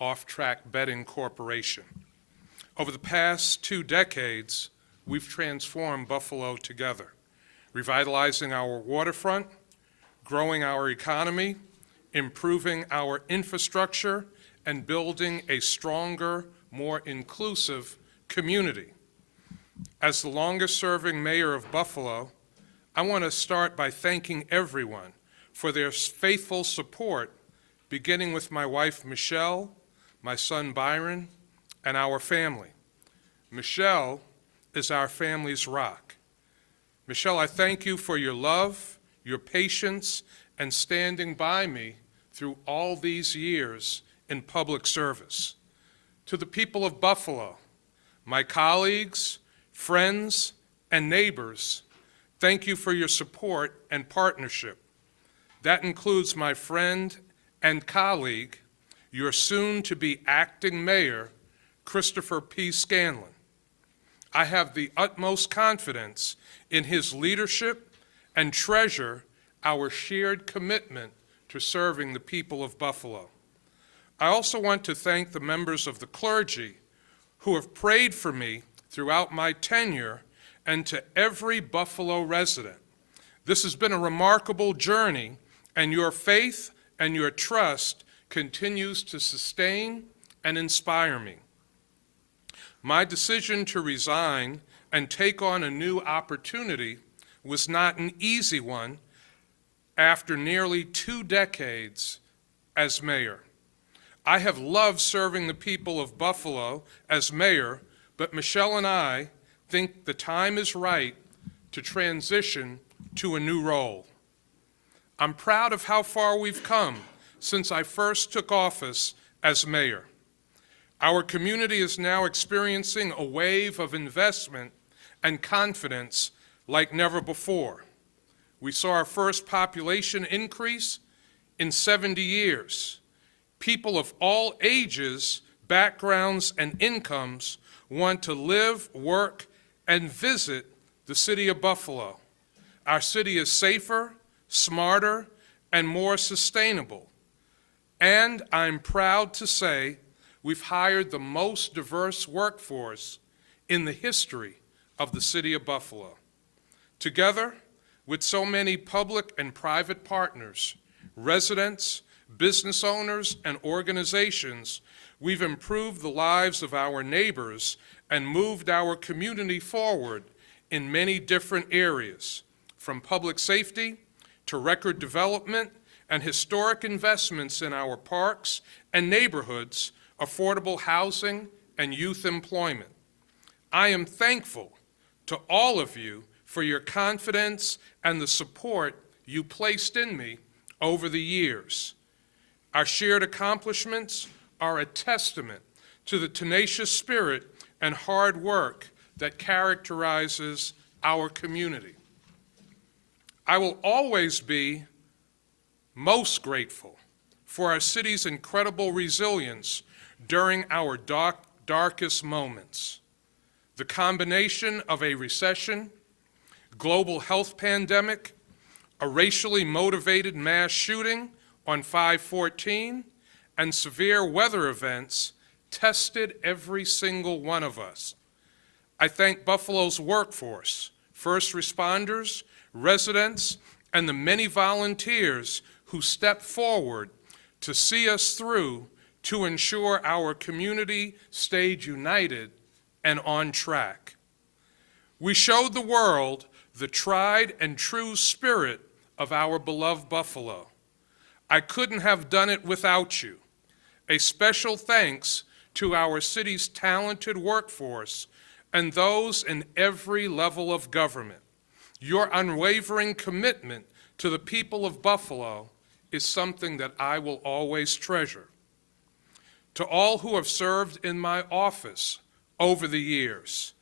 off-track betting corporation. Over the past 2 decades, we've transformed Buffalo together, revitalizing our waterfront, growing our economy, improving our infrastructure, and building a stronger, more inclusive community. As the longest-serving mayor of Buffalo, I want to start by thanking everyone for their faithful support, beginning with my wife, Michelle, my son, Byron, and our family. Michelle is our family's rock. Michelle, I thank you for your love, your patience, and standing by me through all these years in public service. To the people of Buffalo, my colleagues, friends, and neighbors, thank you for your support and partnership. That includes my friend and colleague, your soon-to-be acting mayor, Christopher P. Scanlon. I have the utmost confidence in his leadership and treasure our shared commitment to serving the people of Buffalo. I also want to thank the members of the clergy who have prayed for me throughout my tenure, and to every Buffalo resident. This has been a remarkable journey, and your faith and your trust continues to sustain and inspire me. My decision to resign and take on a new opportunity was not an easy one after nearly 2 decades as mayor. I have loved serving the people of Buffalo as mayor, but Michelle and I think the time is right to transition to a new role. I'm proud of how far we've come since I first took office as mayor. Our community is now experiencing a wave of investment and confidence like never before. We saw our first population increase in 70 years. People of all ages, backgrounds, and incomes want to live, work, and visit the city of Buffalo. Our city is safer, smarter, and more sustainable. And I'm proud to say we've hired the most diverse workforce in the history of the city of Buffalo. Together, with so many public and private partners, residents, business owners, and organizations, we've improved the lives of our neighbors and moved our community forward in many different areas, from public safety to record development and historic investments in our parks and neighborhoods, affordable housing, and youth employment. I am thankful to all of you for your confidence and the support you placed in me over the years. Our shared accomplishments are a testament to the tenacious spirit and hard work that characterizes our community. I will always be most grateful for our city's incredible resilience during our darkest moments. The combination of a recession, global health pandemic, a racially motivated mass shooting on 5/14, and severe weather events tested every single one of us. I thank Buffalo's workforce, first responders, residents, and the many volunteers who stepped forward to see us through to ensure our community stayed united and on track. We showed the world the tried and true spirit of our beloved Buffalo. I couldn't have done it without you. A special thanks to our city's talented workforce and those in every level of government. Your unwavering commitment to the people of Buffalo is something that I will always treasure. To all who have served in my office over the years,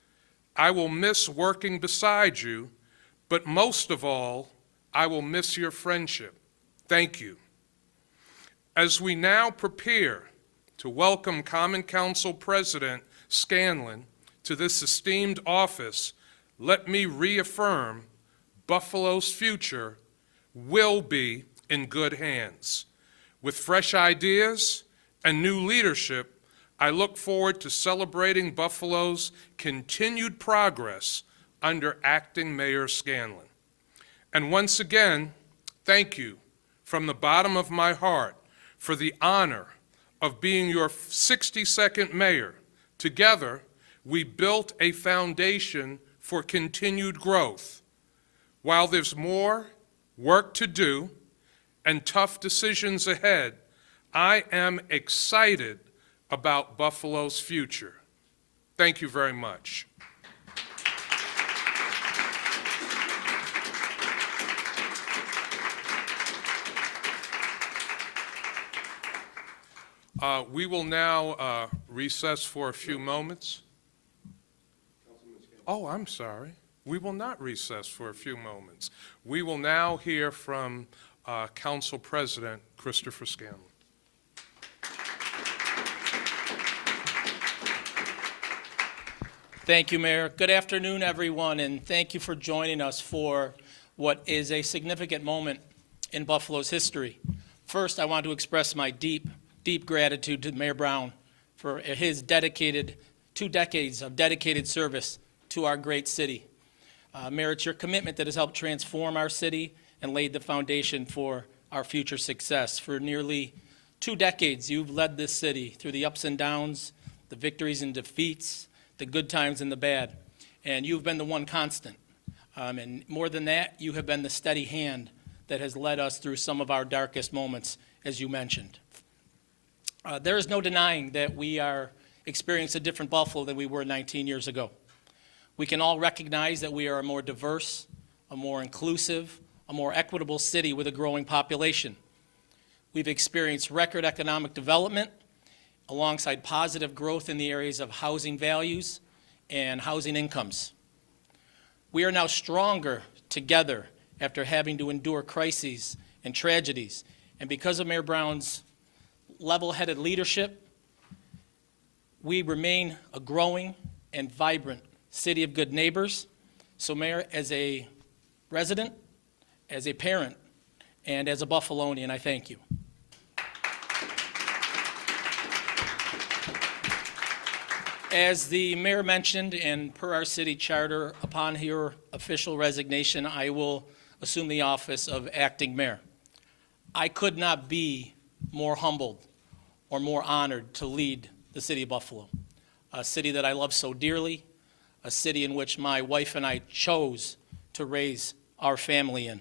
I will miss working beside you, but most of all, I will miss your friendship. Thank you. As we now prepare to welcome Common Council President Scanlon to this esteemed office, let me reaffirm Buffalo's future will be in good hands. With fresh ideas and new leadership, I look forward to celebrating Buffalo's continued progress under Acting Mayor Scanlon. And once again, thank you from the bottom of my heart for the honor of being your 62nd mayor. Together, we built a foundation for continued growth. While there's more work to do and tough decisions ahead, I am excited about Buffalo's future. Thank you very much. We will now recess for a few moments. Oh, I'm sorry. We will not recess for a few moments. We will now hear from Council President Christopher Scanlon. Thank you, Mayor. Good afternoon, everyone, and thank you for joining us for what is a significant moment in Buffalo's history. First, I want to express my deep gratitude to Mayor Brown for his 2 decades of dedicated service to our great city. Mayor, it's your commitment that has helped transform our city and laid the foundation for our future success. For nearly 2 decades, you've led this city through the ups and downs, the victories and defeats, the good times and the bad, and you've been the one constant. And more than that, you have been the steady hand that has led us through some of our darkest moments, as you mentioned. There is no denying that we are experiencing a different Buffalo than we were 19 years ago. We can all recognize that we are a more diverse, a more inclusive, a more equitable city with a growing population. We've experienced record economic development alongside positive growth in the areas of housing values and housing incomes. We are now stronger together after having to endure crises and tragedies. And because of Mayor Brown's level-headed leadership, we remain a growing and vibrant city of good neighbors. So, Mayor, as a resident, as a parent, and as a Buffalonian, I thank you. As the mayor mentioned, and per our city charter, upon your official resignation, I will assume the office of acting mayor. I could not be more humbled or more honored to lead the city of Buffalo, a city that I love so dearly, a city in which my wife and I chose to raise our family in.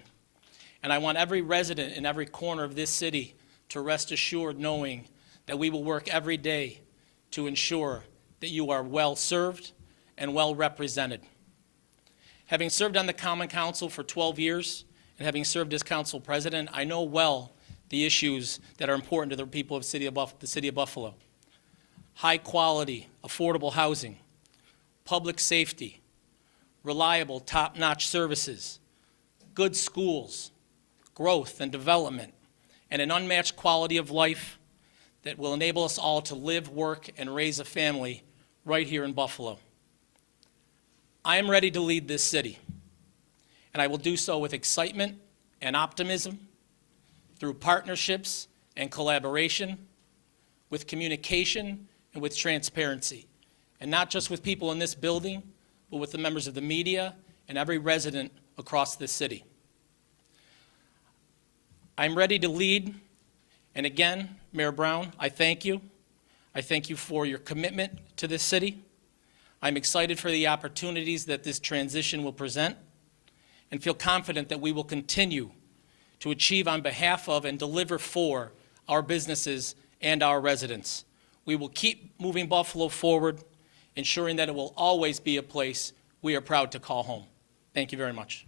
And I want every resident in every corner of this city to rest assured knowing that we will work every day to ensure that you are well served and well represented. Having served on the Common Council for 12 years and having served as council president, I know well the issues that are important to the people of the city of Buffalo. High quality, affordable housing, public safety, reliable, top-notch services, good schools, growth and development, and an unmatched quality of life that will enable us all to live, work, and raise a family right here in Buffalo. I am ready to lead this city, and I will do so with excitement and optimism, through partnerships and collaboration, with communication and with transparency, and not just with people in this building, but with the members of the media and every resident across this city. I'm ready to lead, and again, Mayor Brown, I thank you. I thank you for your commitment to this city. I'm excited for the opportunities that this transition will present, and feel confident that we will continue to achieve on behalf of and deliver for our businesses and our residents. We will keep moving Buffalo forward, ensuring that it will always be a place we are proud to call home. Thank you very much.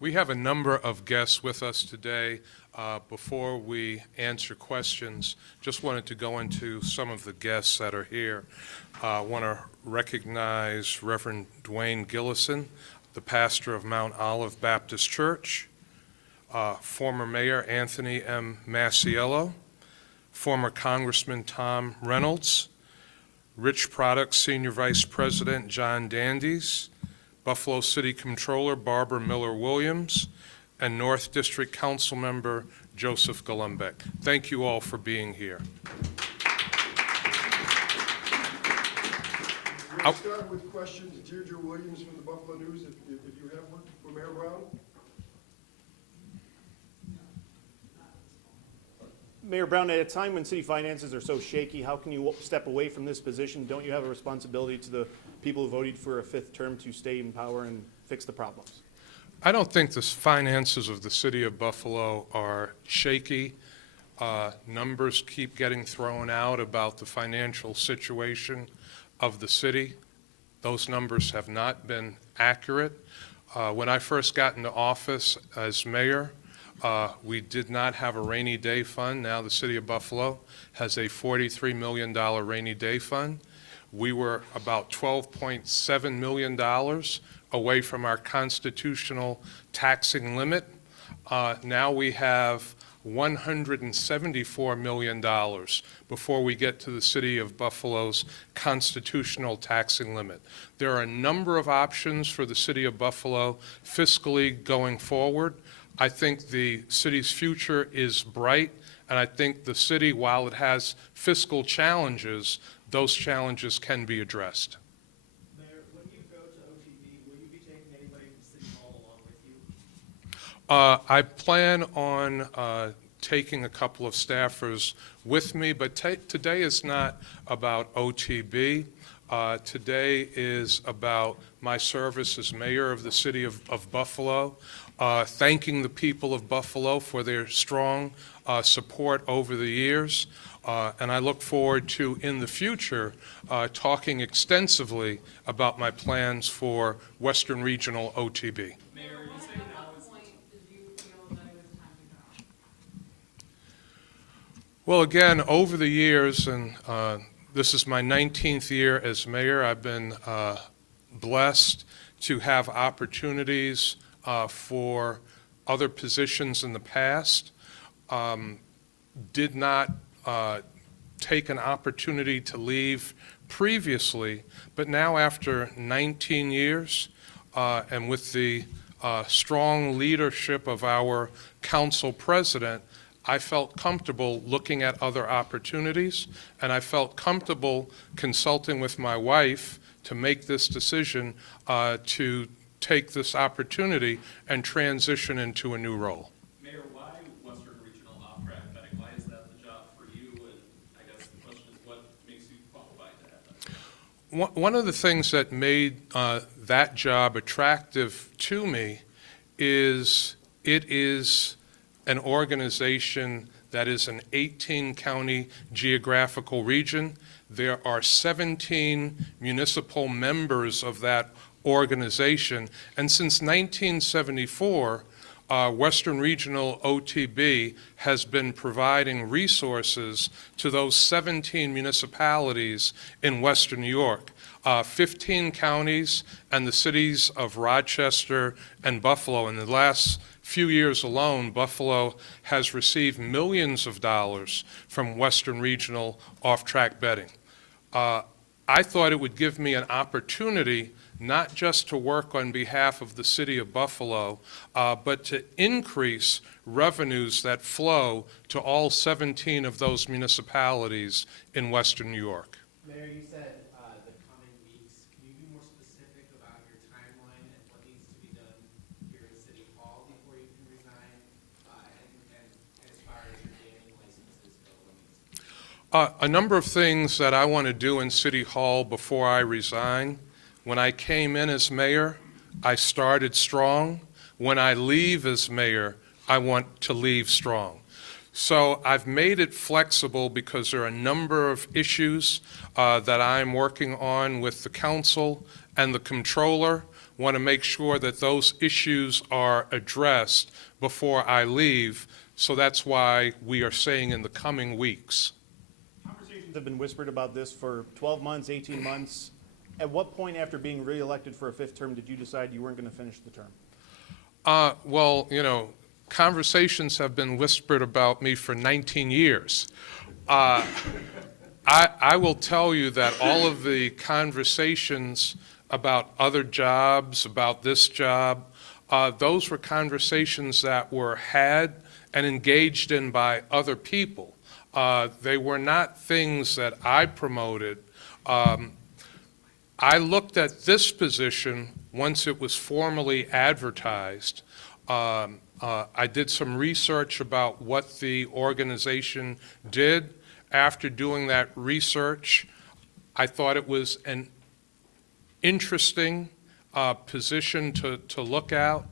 We have a number of guests with us today. Before we answer questions, just wanted to go into some of the guests that are here. I want to recognize Reverend Dwayne Gillison, the pastor of Mount Olive Baptist Church, former Mayor Anthony M. Masiello, former Congressman Tom Reynolds, Rich Products Senior Vice President John Dandies, Buffalo City Controller Barbara Miller-Williams, and North District Council Member Joseph Golombek. Thank you all for being here. We'll start with questions. Deirdre Williams from the Buffalo News, if you have one for Mayor Brown. Mayor Brown, at a time when city finances are so shaky, how can you step away from this position? Don't you have a responsibility to the people who voted for a fifth term to stay in power and fix the problems? I don't think the finances of the city of Buffalo are shaky. Numbers keep getting thrown out about the financial situation of the city. Those numbers have not been accurate. When I first got into office as mayor, we did not have a rainy day fund. Now the city of Buffalo has a $43 million rainy day fund. We were about $12.7 million away from our constitutional taxing limit. Now we have $174 million before we get to the city of Buffalo's constitutional taxing limit. There are a number of options for the city of Buffalo fiscally going forward. I think the city's future is bright, and I think the city, while it has fiscal challenges, those challenges can be addressed. Mayor, when you go to OTB, will you be taking anybody from City Hall along with you? I plan on taking a couple of staffers with me, but today is not about OTB. Today is about my service as mayor of the city of Buffalo, thanking the people of Buffalo for their strong support over the years. And I look forward to, in the future, talking extensively about my plans for Western Regional OTB. Mayor, you say now is Well, again, over the years, and this is my 19th year as mayor, I've been blessed to have opportunities for other positions in the past. Did not take an opportunity to leave previously, but now after 19 years, and with the strong leadership of our council president, I felt comfortable looking at other opportunities, and I felt comfortable consulting with my wife to make this decision to take this opportunity and transition into a new role. Mayor, why Western Regional Off-Track Betting? Why is that the job for you? And I guess the question is, what makes you qualified to have that? One of the things that made that job attractive to me is it is an organization that is an 18-county geographical region. There are 17 municipal members of that organization, and since 1974, Western Regional OTB has been providing resources to those 17 municipalities in Western New York. 15 counties and the cities of Rochester and Buffalo. In the last few years alone, Buffalo has received millions of dollars from Western Regional off-track betting. I thought it would give me an opportunity not just to work on behalf of the city of Buffalo, but to increase revenues that flow to all 17 of those municipalities in Western New York. Mayor, you said the coming weeks. Can you be more specific about your timeline and what needs to be done here at City Hall before you can resign? And as far as your gaming licenses go, A number of things that I want to do in City Hall before I resign. When I came in as mayor, I started strong. When I leave as mayor, I want to leave strong. So I've made it flexible because there are a number of issues that I'm working on with the council and the controller. want to make sure that those issues are addressed before I leave, so that's why we are saying in the coming weeks. Conversations have been whispered about this for 12 months, 18 months. At what point after being reelected for a fifth term did you decide you weren't going to finish the term? Well, you know, conversations have been whispered about me for 19 years. I will tell you that all of the conversations about other jobs, about this job, those were conversations that were had and engaged in by other people. They were not things that I promoted. I looked at this position once it was formally advertised. I did some research about what the organization did. After doing that research, I thought it was an interesting position to look at.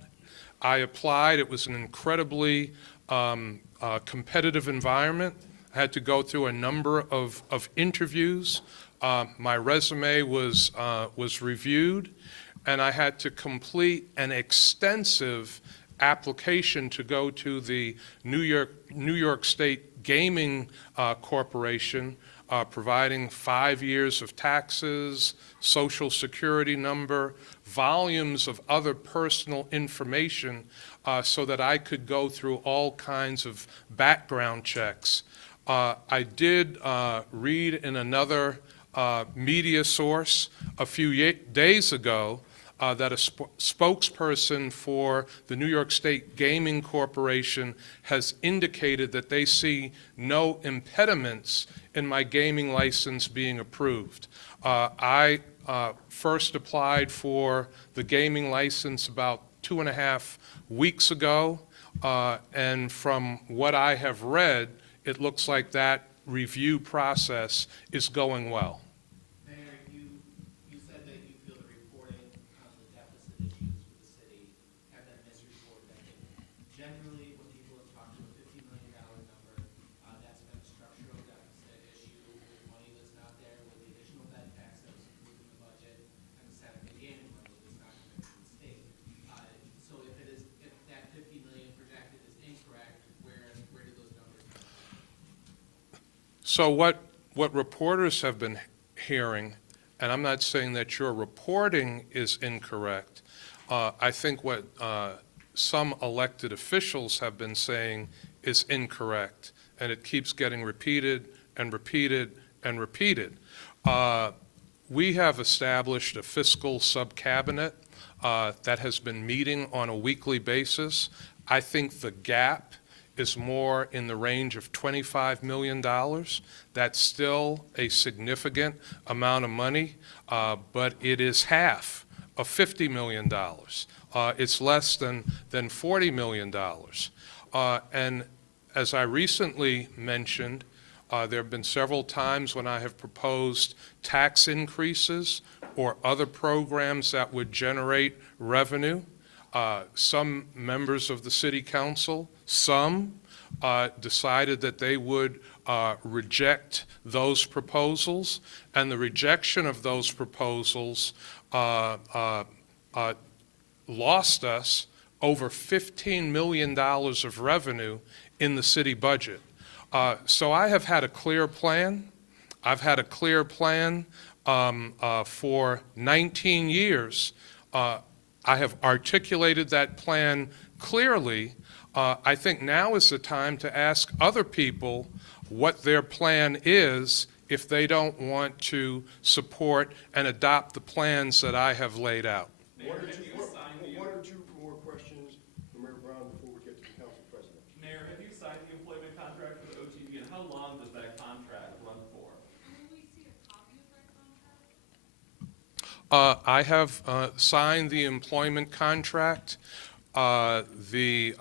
I applied. It was an incredibly competitive environment. I had to go through a number of interviews. My resume was reviewed, and I had to complete an extensive application to go to the New York State Gaming Corporation, providing 5 years of taxes, social security number, volumes of other personal information, so that I could go through all kinds of background checks. I did read in another media source a few days ago that a spokesperson for the New York State Gaming Corporation has indicated that they see no impediments in my gaming license being approved. I first applied for the gaming license about 2.5 weeks ago, and from what I have read, it looks like that review process is going well. Mayor, you said that you feel the reporting on the deficit issues with the city have been misreported. I think generally when people have talked to a $50 million number, that's been a structural deficit issue with money that's not there, with the additional bed tax that was approved in the budget, and the Santa Fe gaming money that's not coming from the state. So if that $50 million projected is incorrect, where do those numbers come from? So what reporters have been hearing, and I'm not saying that your reporting is incorrect, I think what some elected officials have been saying is incorrect, and it keeps getting repeated and repeated and repeated. We have established a fiscal sub-cabinet that has been meeting on a weekly basis. I think the gap is more in the range of $25 million. That's still a significant amount of money, but it is half of $50 million. It's less than $40 million. And as I recently mentioned, there have been several times when I have proposed tax increases or other programs that would generate revenue. Some members of the city council, decided that they would reject those proposals, and the rejection of those proposals lost us over $15 million of revenue in the city budget. So I have had a clear plan. I've had a clear plan for 19 years. I have articulated that plan clearly. I think now is the time to ask other people what their plan is if they don't want to support and adopt the plans that I have laid out. One or two more questions for Mayor Brown before we get to the council president. Mayor, have you signed the employment contract for the OTV, and how long does that contract run for? Will we see a copy of that contract? I have signed the employment contract. The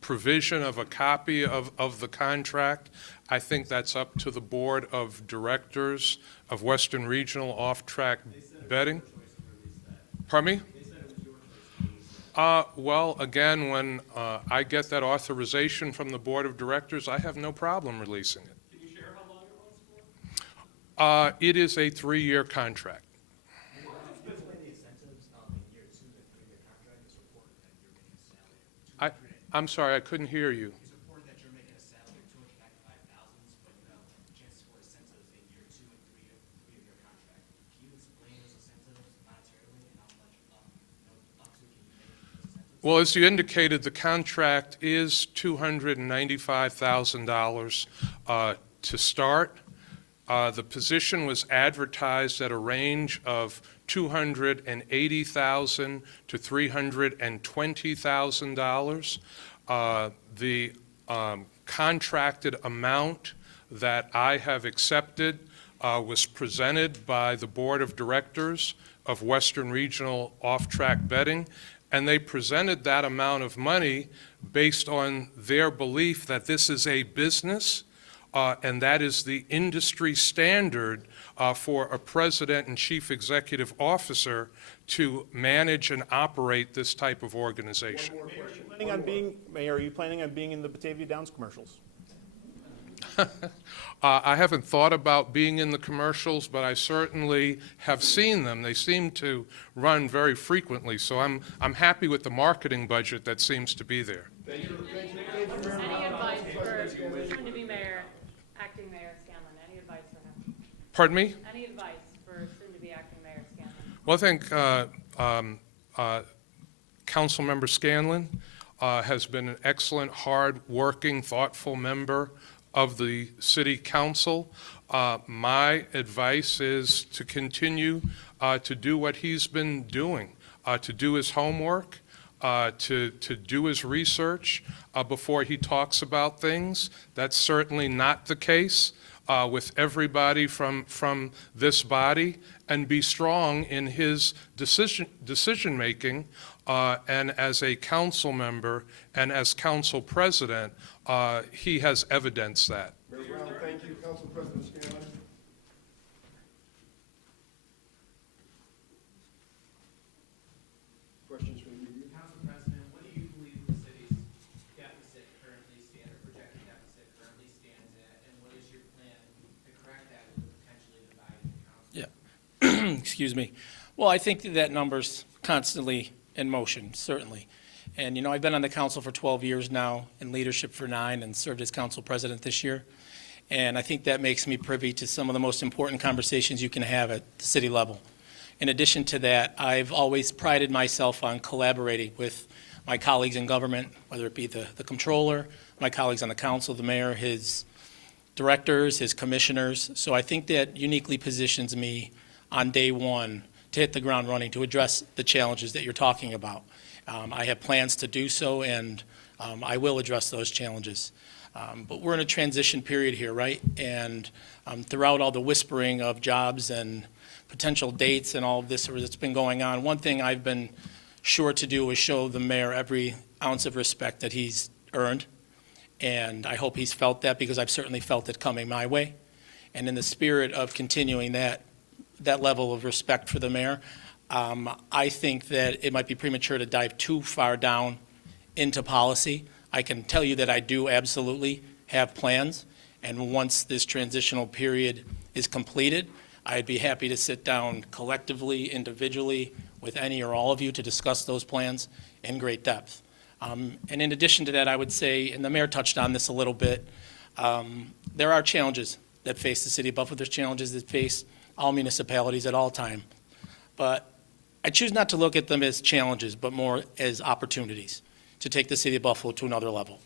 provision of a copy of the contract, I think that's up to the Board of Directors of Western Regional Off-Track Betting. Pardon me? Well, again, when I get that authorization from the Board of Directors, I have no problem releasing it. Can you share how long it runs for? It is a 3-year contract. I'm sorry, I couldn't hear you. It's reported that you're making a salary of $295,000, but chances for incentives in year 2 and 3 of your contract. Can you explain those incentives monetarily and how much up to can you make those incentives? Well, as you indicated, the contract is $295,000 to start. The position was advertised at a range of $280,000 to $320,000. The contracted amount that I have accepted was presented by the Board of Directors of Western Regional Off-Track Betting, and they presented that amount of money based on their belief that this is a business, and that is the industry standard for a president and chief executive officer to manage and operate this type of organization. Mayor, are you planning on being in the Batavia Downs commercials? I haven't thought about being in the commercials, but I certainly have seen them. They seem to run very frequently, so I'm happy with the marketing budget that seems to be there. Any advice for soon-to-be mayor, acting mayor Scanlon? Any advice for him? Pardon me? Any advice for soon-to-be acting mayor Scanlon? Well, I think Councilmember Scanlon has been an excellent, hard-working, thoughtful member of the City Council. My advice is to continue to do what he's been doing, to do his homework, to do his research before he talks about things. That's certainly not the case with everybody from this body, and be strong in his decision-making, and as a council member and as council president, he has evidenced that. Mayor Brown, thank you. Council President Scanlon. Questions from the media? Council President, what do you believe the city's deficit currently stands, or projected deficit currently stands at, and what is your plan to correct that with a potentially divided council? Excuse me. Well, I think that number's constantly in motion, certainly. And, you know, I've been on the council for 12 years now, in leadership for 9, and served as council president this year. And I think that makes me privy to some of the most important conversations you can have at the city level. In addition to that, I've always prided myself on collaborating with my colleagues in government, whether it be the comptroller, my colleagues on the council, the mayor, his directors, his commissioners. So I think that uniquely positions me on day one to hit the ground running, to address the challenges that you're talking about. I have plans to do so, and I will address those challenges. But we're in a transition period here, right? And throughout all the whispering of jobs and potential dates and all of this that's been going on, one thing I've been sure to do is show the mayor every ounce of respect that he's earned. And I hope he's felt that, because I've certainly felt it coming my way. And in the spirit of continuing that level of respect for the mayor, I think that it might be premature to dive too far down into policy. I can tell you that I do absolutely have plans, and once this transitional period is completed, I'd be happy to sit down collectively, individually, with any or all of you to discuss those plans in great depth. And in addition to that, I would say, and the mayor touched on this a little bit, there are challenges that face the city of Buffalo. There's challenges that face all municipalities at all time. But I choose not to look at them as challenges, but more as opportunities to take the city of Buffalo to another level.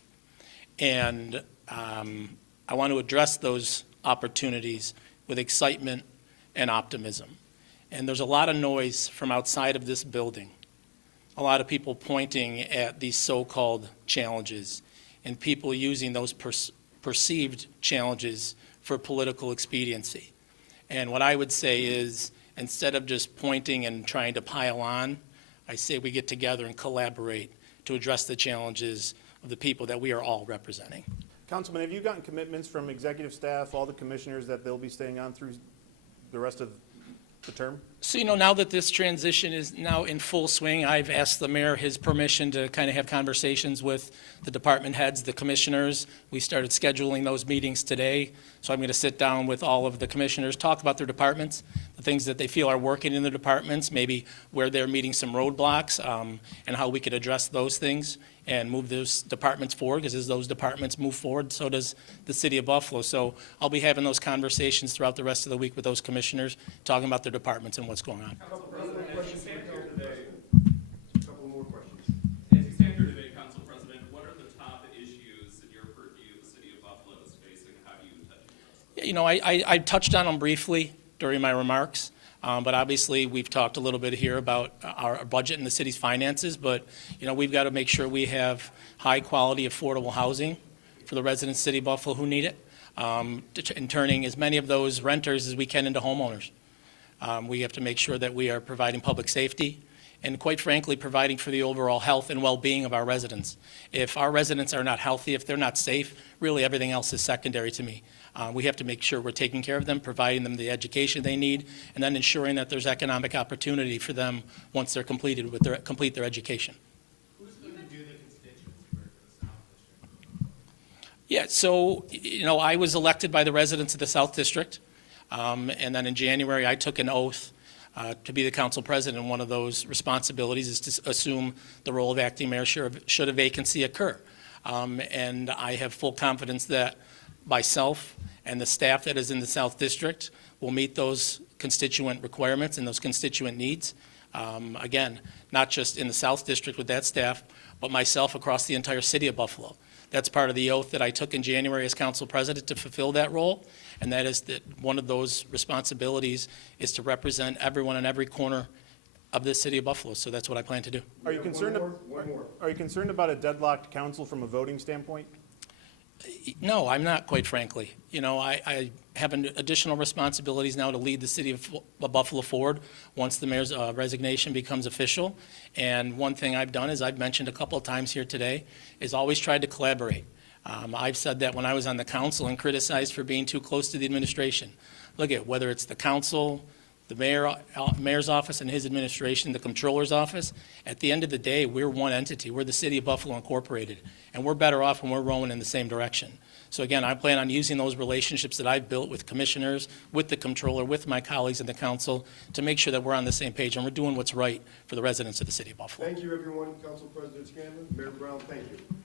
And I want to address those opportunities with excitement and optimism. And there's a lot of noise from outside of this building, a lot of people pointing at these so-called challenges, and people using those perceived challenges for political expediency. And what I would say is, instead of just pointing and trying to pile on, I say we get together and collaborate to address the challenges of the people that we are all representing. Councilman, have you gotten commitments from executive staff, all the commissioners, that they'll be staying on through the rest of the term? So, you know, now that this transition is now in full swing, I've asked the mayor his permission to kind of have conversations with the department heads, the commissioners. We started scheduling those meetings today. So I'm going to sit down with all of the commissioners, talk about their departments, the things that they feel are working in the departments, maybe where they're meeting some roadblocks, and how we could address those things and move those departments forward, because as those departments move forward, so does the city of Buffalo. So I'll be having those conversations throughout the rest of the week with those commissioners, talking about their departments and what's going on. Council President, as you stand here today, A couple more questions. as you stand here today, Council President, what are the top issues in your purview the city of Buffalo is facing, and how do you intend to address them? You know, I touched on them briefly during my remarks, but obviously, we've talked a little bit here about our budget and the city's finances, but, you know, we've got to make sure we have high-quality, affordable housing for the residents of the city of Buffalo who need it, and turning as many of those renters as we can into homeowners. We have to make sure that we are providing public safety and, quite frankly, providing for the overall health and well-being of our residents. If our residents are not healthy, if they're not safe, really everything else is secondary to me. We have to make sure we're taking care of them, providing them the education they need, and then ensuring that there's economic opportunity for them once they're complete their education. Who's going to do the constituency work for the South District? Yeah, so, you know, I was elected by the residents of the South District, and then in January, I took an oath to be the council president. One of those responsibilities is to assume the role of acting mayor should a vacancy occur. And I have full confidence that myself and the staff that is in the South District will meet those constituent requirements and those constituent needs. Again, not just in the South District with that staff, but myself across the entire city of Buffalo. That's part of the oath that I took in January as council president to fulfill that role, and that is that one of those responsibilities is to represent everyone in every corner of this city of Buffalo. So that's what I plan to do. Are you concerned? One more. Are you concerned about a deadlocked council from a voting standpoint? No, I'm not, quite frankly. You know, I have additional responsibilities now to lead the city of Buffalo forward once the mayor's resignation becomes official. And one thing I've done, is I've mentioned a couple of times here today, is always tried to collaborate. I've said that when I was on the council and criticized for being too close to the administration. Look at whether it's the council, the mayor's office and his administration, the comptroller's office. At the end of the day, we're one entity. We're the city of Buffalo Incorporated, and we're better off when we're rowing in the same direction. So again, I plan on using those relationships that I've built with commissioners, with the comptroller, with my colleagues in the council, to make sure that we're on the same page and we're doing what's right for the residents of the city of Buffalo. Thank you, everyone. Council President Scanlon, Mayor Brown, thank you.